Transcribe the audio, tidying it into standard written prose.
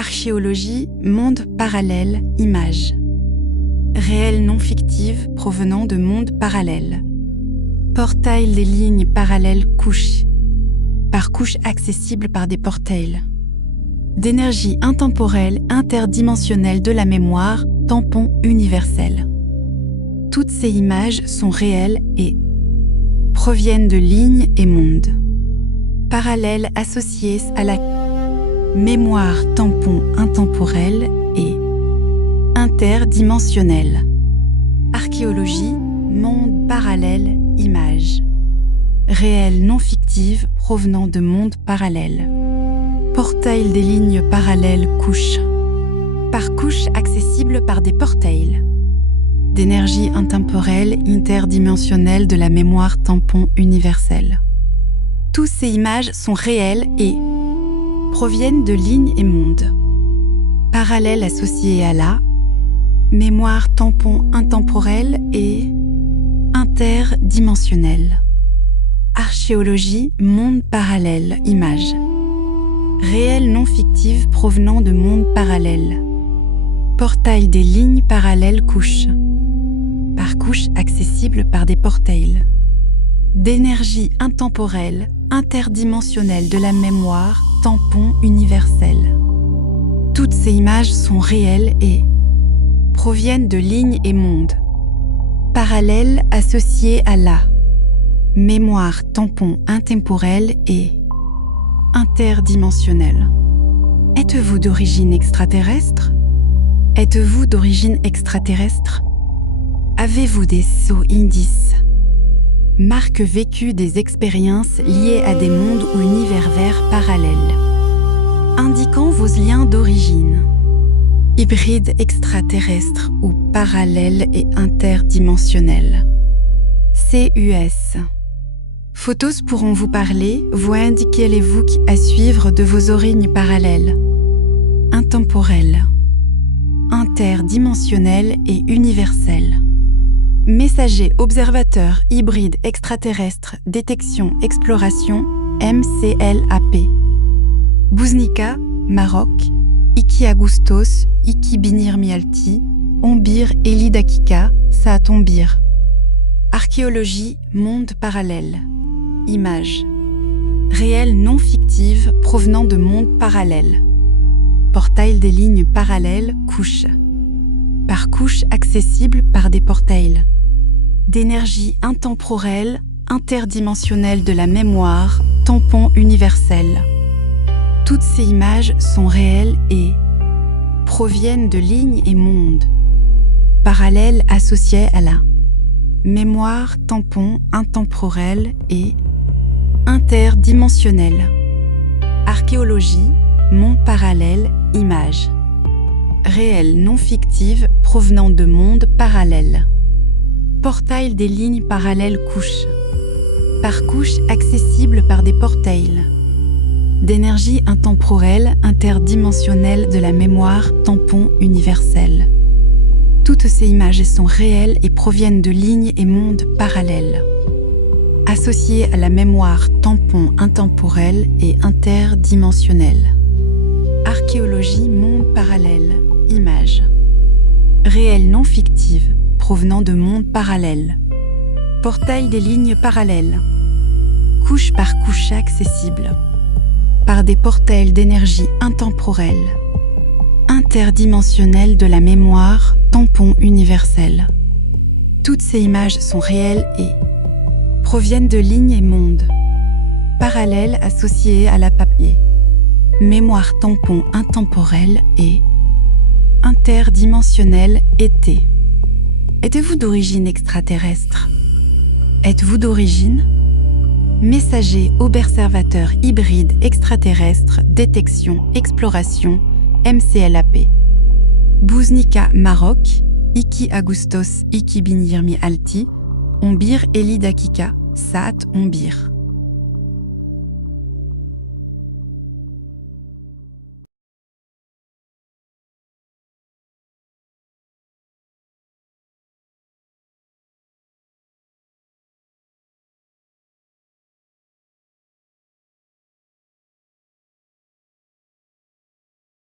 Archéologie, monde parallèle, images. Réelles non fictives provenant de mondes parallèles. Portail des lignes parallèles couches. Par couches accessibles par des portails. D'énergie intemporelle, interdimensionnelle de la mémoire, tampon universel. Toutes ces images sont réelles et proviennent de lignes et mondes parallèles associés à la mémoire tampon intemporelle et interdimensionnelle. Archéologie, monde parallèle, images. Réelles non fictives provenant de mondes parallèles. Portail des lignes parallèles couches. Par couches accessibles par des portails. D'énergie intemporelle, interdimensionnelle de la mémoire tampon universelle. Toutes ces images sont réelles et proviennent de lignes et mondes parallèles associés à la mémoire tampon intemporelle et interdimensionnelle. Archéologie, monde parallèle, images. Réelles non fictives provenant de mondes parallèles. Portail des lignes parallèles couches. Par couches accessibles par des portails. D'énergie intemporelle, interdimensionnelle de la mémoire, tampon universel. Toutes ces images sont réelles et proviennent de lignes et mondes parallèles associés à la mémoire tampon intemporelle et interdimensionnelle. Êtes-vous d'origine extraterrestre? Êtes-vous d'origine extraterrestre? Avez-vous des sceaux indices? Marques vécues des expériences liées à des mondes ou univers parallèles, indiquant vos liens d'origine, hybrides extraterrestres ou parallèles et interdimensionnels. CUS. Photos pourront vous parler, vous indiquer les voûtes à suivre de vos origines parallèles, intemporelles, interdimensionnelles et universelles. Messager observateur hybride extraterrestre détection exploration MCLAP. Buznica, Maroc, Iki Agustos, Iki Binir Mialti, Ombir Elidakika, Saatombir. Archéologie, monde parallèle. Images. Réelles non fictives provenant de mondes parallèles. Portail des lignes parallèles, couches. Par couches accessibles par des portails. D'énergie intemporelle, interdimensionnelle de la mémoire, tampon universel. Toutes ces images sont réelles et proviennent de lignes et mondes parallèles associés à la mémoire tampon intemporelle et interdimensionnelle. Archéologie, monde parallèle, images. Réelles non fictives provenant de mondes parallèles. Portail des lignes parallèles couches. Par couches accessibles par des portails. D'énergie intemporelle, interdimensionnelle de la mémoire tampon universelle. Toutes ces images sont réelles et proviennent de lignes et mondes parallèles, associées à la mémoire tampon intemporelle et interdimensionnelle. Archéologie, monde parallèle, images. Réelles non fictives, provenant de mondes parallèles. Portail des lignes parallèles. Couche par couche accessible. Par des portails d'énergie intemporelle. Interdimensionnelle de la mémoire, tampon universel. Toutes ces images sont réelles et proviennent de lignes et mondes parallèles associés à la papier. Mémoire tampon intemporelle et interdimensionnelle été. Êtes-vous d'origine extraterrestre? Êtes-vous d'origine? Messager observateur hybride extraterrestre détection exploration MCLAP. Buznica, Maroc, Iki Agustos, Iki Binir Mialti, Ombir Elidakika, Saat Ombir.